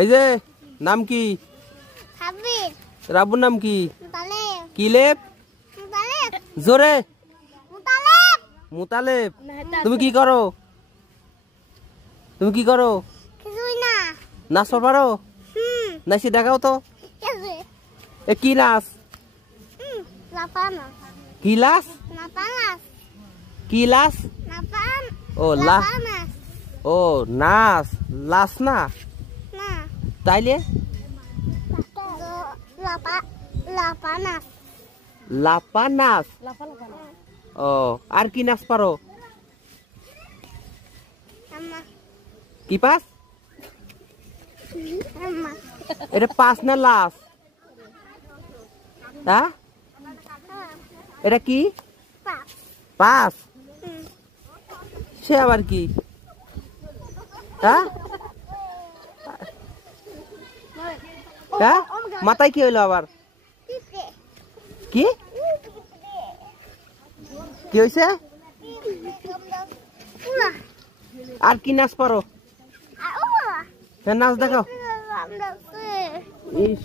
এই যে নাম কি? হাবিব। রাবুর নাম কি? মুতালেব। কিলেব? মুতালেব। জোরে। মুতালেব। মুতালেব। তুমি কি করো? তুমি কি করো? কিছুই না। নাচ পারো? নাচি দেখাও তো। এ কি নাচ? লাপানা। কি লাস? নাপানাস। কি লাস? নাপান। ও লা। লাপানাস। ও নাচ লাস না না। তাইলে লাপানাস। লাপা নাচ। ও আর কি নাচ পারো? আম্মা। কি পাস? আম্মা। এটা পাস না লাস? হ্যাঁ এটা কি? পাপ। পাস। সে আবার কি? হ্যাঁ হ্যাঁ মাথায় কি হইলো আবার? কি কি হয়েছে? আর কি নাচ পারো? হ্যাঁ নাচ দেখাও। ইস